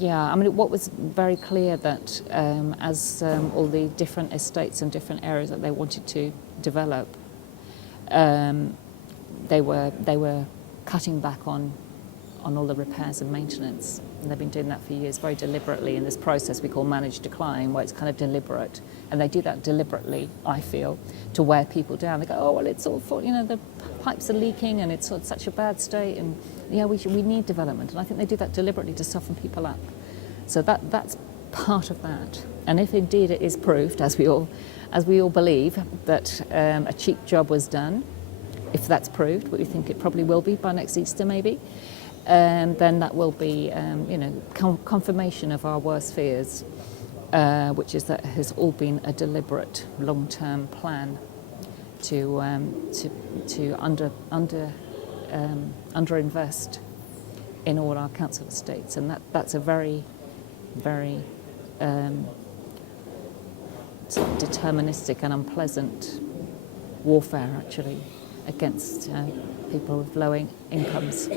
Yeah, I mean, what was very clear that as all the different estates and different areas that they wanted to develop, they were cutting back on all the repairs and maintenance. And they've been doing that for years very deliberately in this process we call managed decline, where it's kind of deliberate. And they do that deliberately, I feel, to wear people down. They go, oh, well, it's all for, you know, the pipes are leaking and it's such a bad state, and yeah, we need development. And I think they do that deliberately to soften people up. So that's part of that. And if indeed it is proved, as we all believe, that a cheap job was done, if that's proved, but we think it probably will be by next Easter maybe, then that will be, confirmation of our worst fears, which is that it has all been a deliberate long-term plan to underinvest in all our council estates, and that's a very, very sort of deterministic and unpleasant warfare, actually, against people with low incomes.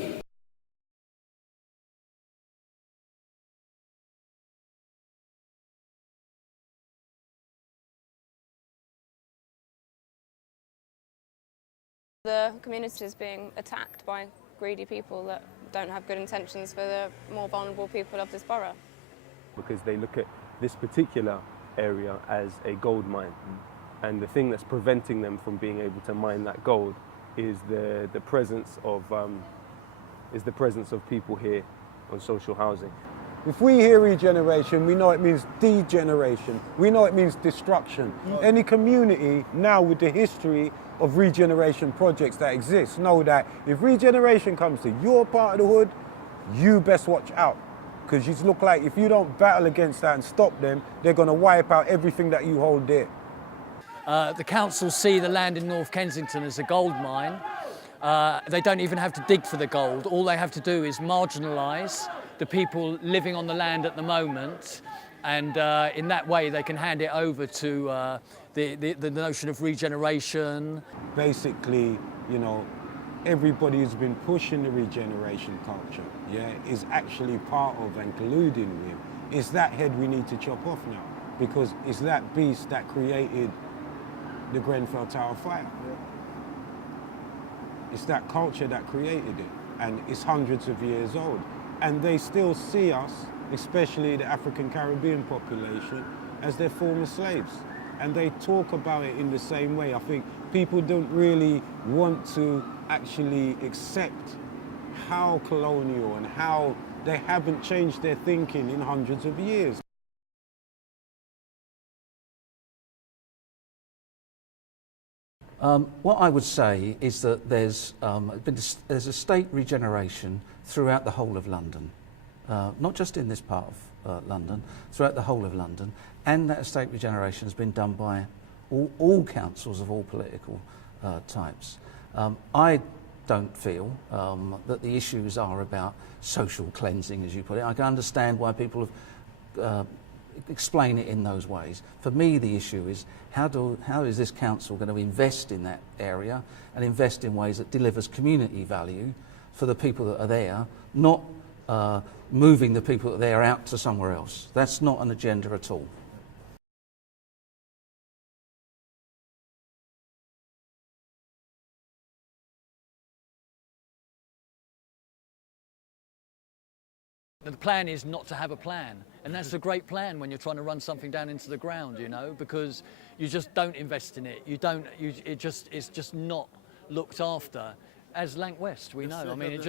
The community is being attacked by greedy people that don't have good intentions for the more vulnerable people of this borough. Because they look at this particular area as a gold mine, and the thing that's preventing them from being able to mine that gold is the presence of people here on social housing. If we hear regeneration, we know it means degeneration. We know it means destruction. Any community now with the history of regeneration projects that exist know that if regeneration comes to your part of the hood, you best watch out. Because you look like if you don't battle against that and stop them, they're going to wipe out everything that you hold dear. The council see the land in North Kensington as a gold mine. They don't even have to dig for the gold. All they have to do is marginalise the people living on the land at the moment, and in that way they can hand it over to the notion of regeneration. Basically, you know, everybody who's been pushing the regeneration culture, yeah, is actually part of and colluding with. It's that head we need to chop off now, because it's that beast that created the Grenfell Tower fire. Yeah. It's that culture that created it, and it's hundreds of years old. And they still see us, especially the African Caribbean population, as their former slaves. And they talk about it in the same way. I think people don't really want to actually accept how colonial and how they haven't changed their thinking in hundreds of years. What I would say is that there's a state regeneration throughout the whole of London, not just in this part of London, throughout the whole of London, and that estate regeneration has been done by all councils of all political types. I don't feel that the issues are about social cleansing, as you put it. I can understand why people have explain it in those ways. For me, the issue is how is this council going to invest in that area and invest in ways that delivers community value for the people that are there, not moving the people that are there out to somewhere else. That's not an agenda at all. The plan is not to have a plan, and that's a great plan when you're trying to run something down into the ground, you know, because you just don't invest in it. It's just not looked after. As Lanc West, we know. I mean,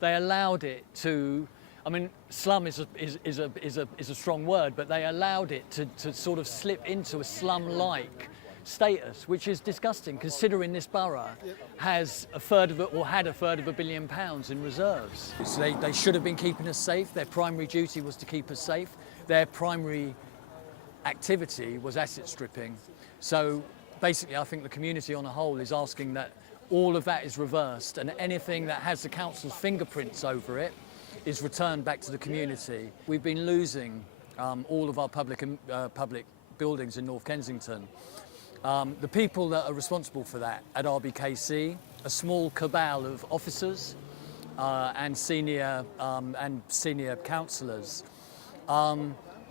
they allowed it to. I mean, slum is a strong word, but they allowed it to sort of slip into a slum-like status, which is disgusting, considering this borough has a third of it, or had a third of £1 billion in reserves. So they should have been keeping us safe. Their primary duty was to keep us safe. Their primary activity was asset stripping. So basically, I think the community on a whole is asking that all of that is reversed, and anything that has the council's fingerprints over it is returned back to the community. We've been losing all of our public buildings in North Kensington. The people that are responsible for that at RBKC, a small cabal of officers, and senior councillors.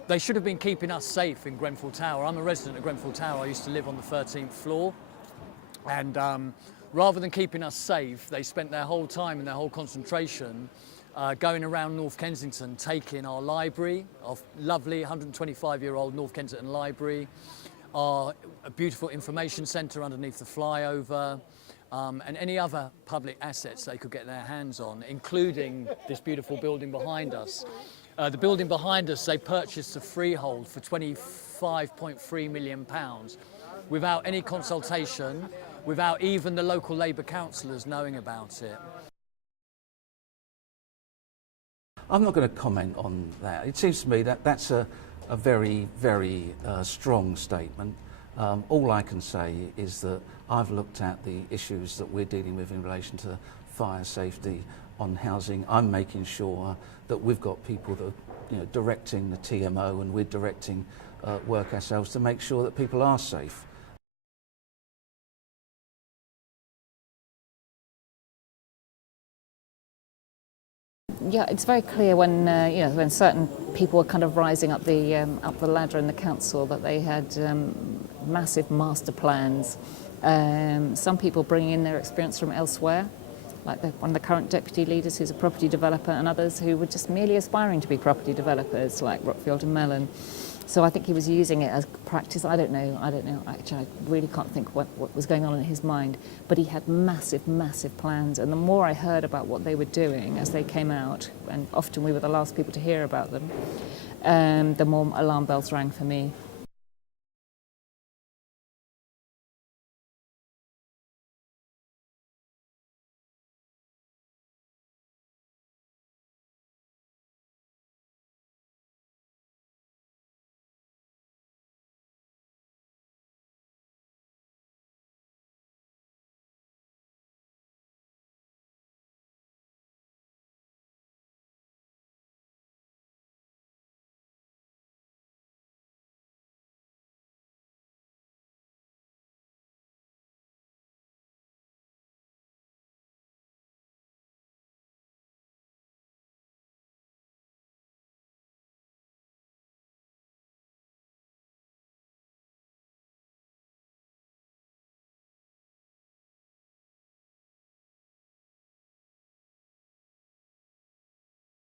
They should have been keeping us safe in Grenfell Tower. I'm a resident of Grenfell Tower. I used to live on the 13th floor. And rather than keeping us safe, they spent their whole time and their whole concentration going around North Kensington, taking our library, our lovely 125-year-old North Kensington Library, our beautiful information centre underneath the flyover, and any other public assets they could get their hands on, including this beautiful building behind us. The building behind us, they purchased a freehold for £25.3 million without any consultation, without even the local Labour councillors knowing about it. I'm not going to comment on that. It seems to me that that's a very, very strong statement. All I can say is that I've looked at the issues that we're dealing with in relation to fire safety on housing. I'm making sure that we've got people that are directing the TMO, and we're directing work ourselves to make sure that people are safe. Yeah, it's very clear when when certain people were kind of rising up the ladder in the council that they had massive master plans. Some people bringing in their experience from elsewhere, like one of the current deputy leaders who's a property developer, and others who were just merely aspiring to be property developers, like Rockfield and Mellon. So I think he was using it as practice. I don't know. Actually, I really can't think what was going on in his mind. But he had massive, massive plans. And the more I heard about what they were doing as they came out, and often we were the last people to hear about them, the more alarm bells rang for me.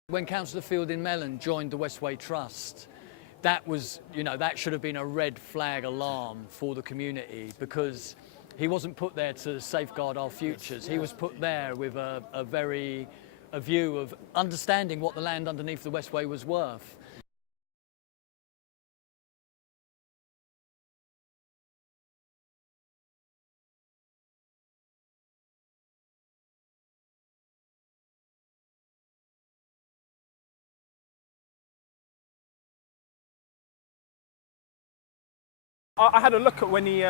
When Councillor Fielding Mellon joined the Westway Trust, that was, that should have been a red flag alarm for the community, because he wasn't put there to safeguard our futures. He was put there with a view of understanding what the land underneath the Westway was worth. I had a look at when he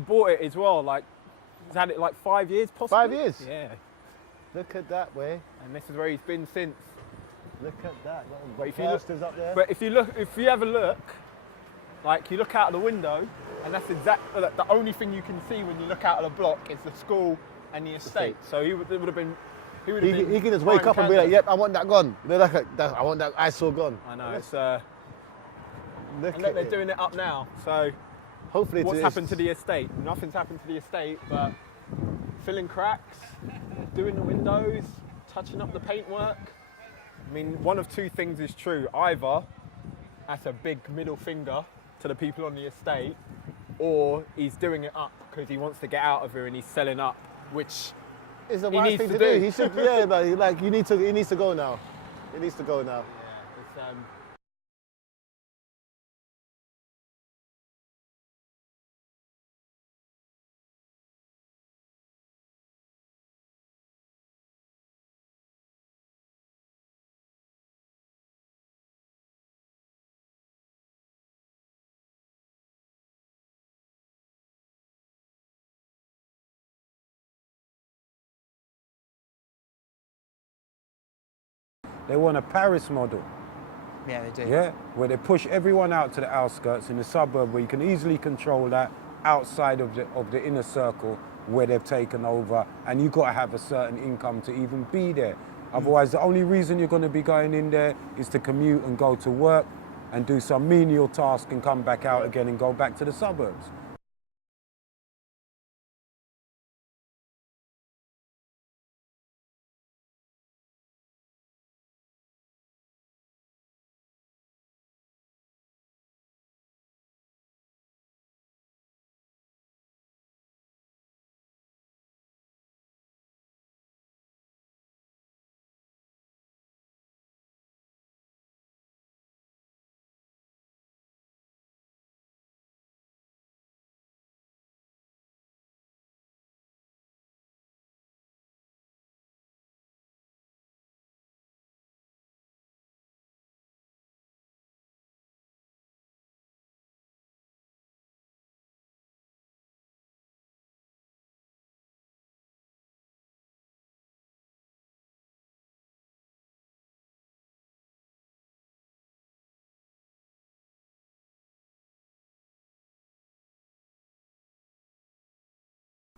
bought it as well. Like, he's had it like 5 years, possibly. 5 years? Yeah. Look at that way. And this is where he's been since. Look at that. But if you look, up there. But if you have a look, like you look out of the window, and that's exactly the only thing you can see when you look out of the block is the school and the estate. So he would have been. He can just wake up and be like, "Yep, I want that gone." I want that eyesore gone. I know. It's Look and look, they're doing it up now. So hopefully, what's happened to the estate? Nothing's happened to the estate, but filling cracks, doing the windows, touching up the paintwork. I mean, one of two things is true. Either that's a big middle finger to the people on the estate, or he's doing it up because he wants to get out of here and he's selling up, which is the right thing to do. He should, yeah, like he needs to go now. He needs to go now. Yeah, it's, They want a Paris model. Yeah, they do. Yeah, where they push everyone out to the outskirts in the suburb, where you can easily control that outside of the inner circle, where they've taken over, and you've got to have a certain income to even be there. Otherwise, the only reason you're going to be going in there is to commute and go to work and do some menial task and come back out again and go back to the suburbs.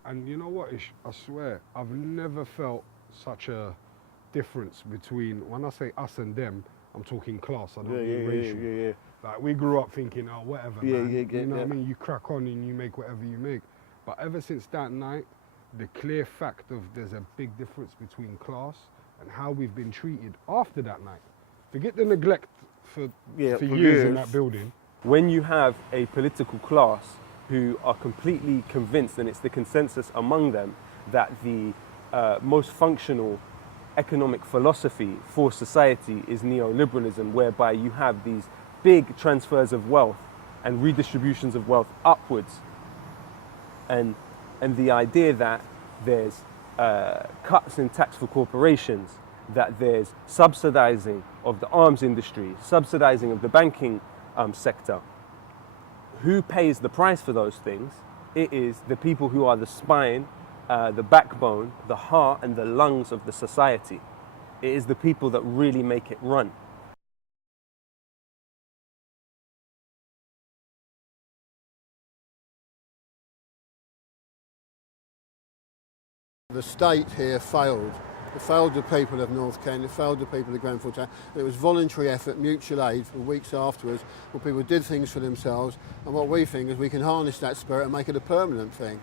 And you know what, I swear, I've never felt such a difference between, when I say us and them, I'm talking class, I don't mean racial. Yeah. Like, we grew up thinking, oh, whatever, man. You know what I yeah. mean? You crack on and you make whatever you make. But ever since that night, the clear fact of there's a big difference between class and how we've been treated after that night. Forget the neglect for years in that building. When you have a political class who are completely convinced, and it's the consensus among them, that the most functional economic philosophy for society is neoliberalism, whereby you have these big transfers of wealth and redistributions of wealth upwards, and the idea that there's cuts in tax for corporations, that there's subsidizing of the arms industry, subsidizing of the banking sector. Who pays the price for those things? It is the people who are the spine, the backbone, the heart and the lungs of the society. It is the people that really make it run. The state here failed. It failed the people of North Kent, it failed the people of Grenfell Town. It was voluntary effort, mutual aid for weeks afterwards, where people did things for themselves, and what we think is we can harness that spirit and make it a permanent thing.